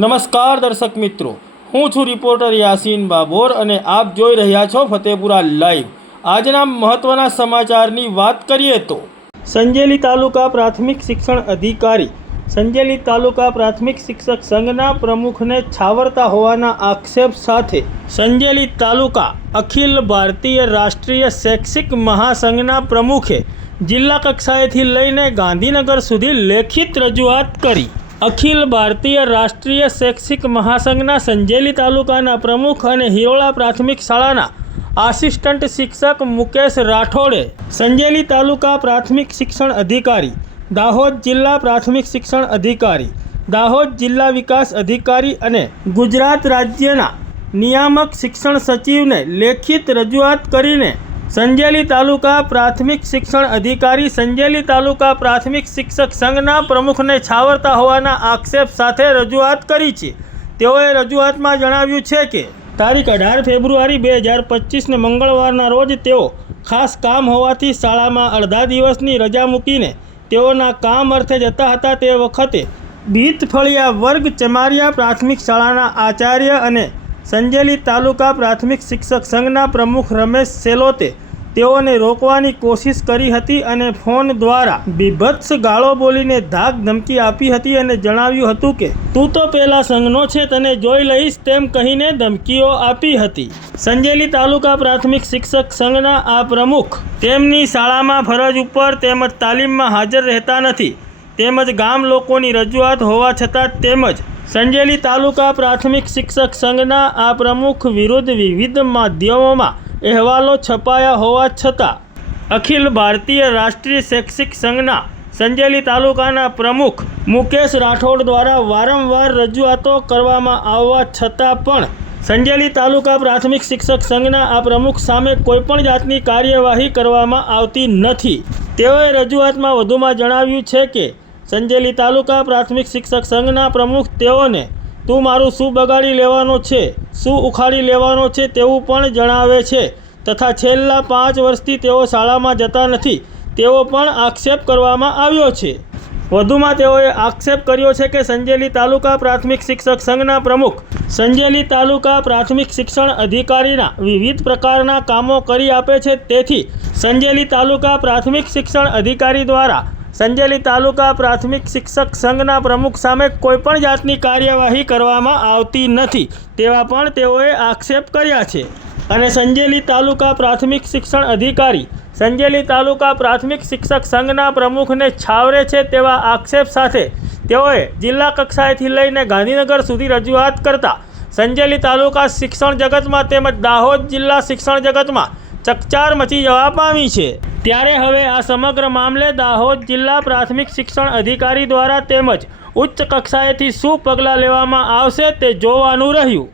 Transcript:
નમસ્કાર દર્શક મિત્રો, હું છું રિપોર્ટર યાસીન બાબોર અને આપ જોઈ રહ્યા છો ફતેપુરા લાઈવ। આજના મહત્વના સમાચારની વાત કરીએ તો સંજેલી તાલુકા પ્રાથમિક શિક્ષણ અધિકારી સંજેલી તાલુકા પ્રાથમિક શિક્ષક સંઘના પ્રમુખને છાવરતા હોવાના આક્ષેપ સાથે સંજેલી તાલુકા અખિલ ભારતીય રાષ્ટ્રીય શૈક્ષિક મહાસંઘના પ્રમુખે જિલ્લા કક્ષાએથી લઈને ગાંધીનગર સુધી લેખિત રજૂઆત કરી। અખિલ ભારતીય રાષ્ટ્રીય શૈક્ષિક મહાસંઘના સંજેલી તાલુકાના પ્રમુખ અને હિરોળા પ્રાથમિક શાળાના આસિસ્ટન્ટ શિક્ષક મુકેશ રાઠોડે સંજેલી તાલુકા પ્રાથમિક શિક્ષણ અધિકારી, દાહોદ જિલ્લા પ્રાથમિક શિક્ષણ અધિકારી, દાહોદ જિલ્લા વિકાસ અધિકારી અને ગુજરાત રાજ્યના નિયામક શિક્ષણ સચિવને લેખિત રજૂઆત કરીને સંજેલી તાલુકા પ્રાથમિક શિક્ષણ અધિકારી સંજેલી તાલુકા પ્રાથમિક શિક્ષક સંઘના પ્રમુખને છાવરતા હોવાના આક્ષેપ સાથે રજૂઆત કરી છે। તેઓએ રજૂઆતમાં જણાવ્યું છે કે તારીખ 18 ફેબ્રુઆરી 2025ને મંગળવારના રોજ તેઓ ખાસ કામ હોવાથી શાળામાં અડધા દિવસની રજા મૂકીને તેઓના કામ અર્થે જતા હતા। તે વખતે ભીતફળિયા વર્ગ ચમારિયા પ્રાથમિક શાળાના આચાર્ય અને સંજેલી તાલુકા પ્રાથમિક શિક્ષક સંઘના પ્રમુખ રમેશ સેલોતે તેઓને રોકવાની કોશિશ કરી હતી અને ફોન દ્વારા બીભત્સ ગાળો બોલીને ધાક ધમકી આપી હતી અને જણાવ્યું હતું કે તું તો પહેલાં સંઘનો છે, તને જોઈ લઈશ તેમ કહીને ધમકીઓ આપી હતી। સંજેલી તાલુકા પ્રાથમિક શિક્ષક સંઘના આ પ્રમુખ તેમની શાળામાં ફરજ ઉપર તેમજ તાલીમમાં હાજર રહેતા નથી તેમજ ગામ લોકોની રજૂઆત હોવા છતાં તેમજ સંજેલી તાલુકા પ્રાથમિક શિક્ષક સંઘના આ પ્રમુખ વિરુદ્ધ વિવિધ માધ્યમોમાં અહેવાલો છપાયા હોવા છતાં અખિલ ભારતીય રાષ્ટ્રીય શૈક્ષિક સંઘના સંજેલી તાલુકાના પ્રમુખ મુકેશ રાઠોડ દ્વારા વારંવાર રજૂઆતો કરવામાં આવવા છતાં પણ સંજેલી તાલુકા પ્રાથમિક શિક્ષક સંઘના આ પ્રમુખ સામે કોઈપણ જાતની કાર્યવાહી કરવામાં આવતી નથી। તેઓએ રજૂઆતમાં વધુમાં જણાવ્યું છે કે સંજેલી તાલુકા પ્રાથમિક શિક્ષક સંઘના પ્રમુખ તેઓને તું મારું શું બગાડી લેવાનો છે, શું ઉખાડી લેવાનો છે તેવું પણ જણાવે છે તથા છેલ્લા 5 વર્ષથી તેઓ શાળામાં જતા નથી તેવો પણ આક્ષેપ કરવામાં આવ્યો છે। વધુમાં તેઓએ આક્ષેપ કર્યો છે કે સંજેલી તાલુકા પ્રાથમિક શિક્ષક સંઘના પ્રમુખ સંજેલી તાલુકા પ્રાથમિક શિક્ષણ અધિકારીના વિવિધ પ્રકારના કામો કરી આપે છે, તેથી સંજેલી તાલુકા પ્રાથમિક શિક્ષણ અધિકારી દ્વારા સંજેલી તાલુકા પ્રાથમિક શિક્ષક સંઘના પ્રમુખ સામે કોઈપણ જાતની કાર્યવાહી કરવામાં આવતી નથી તેવા પણ તેઓએ આક્ષેપ કર્યા છે અને સંજેલી તાલુકા પ્રાથમિક શિક્ષણ અધિકારી સંજેલી તાલુકા પ્રાથમિક શિક્ષક સંઘના પ્રમુખને છાવરે છે તેવા આક્ષેપ સાથે તેઓએ જિલ્લા કક્ષાએથી લઈને ગાંધીનગર સુધી રજૂઆત કરતા સંજેલી તાલુકા શિક્ષણ જગતમાં તેમજ દાહોદ જિલ્લા શિક્ષણ જગતમાં ચકચાર મચી જવા પામી છે। ત્યારે હવે આ સમગ્ર મામલે દાહોદ જિલ્લા પ્રાથમિક શિક્ષણ અધિકારી દ્વારા તેમજ ઉચ્ચ કક્ષાએથી શું પગલાં લેવામાં આવશે તે જોવાનું રહ્યું।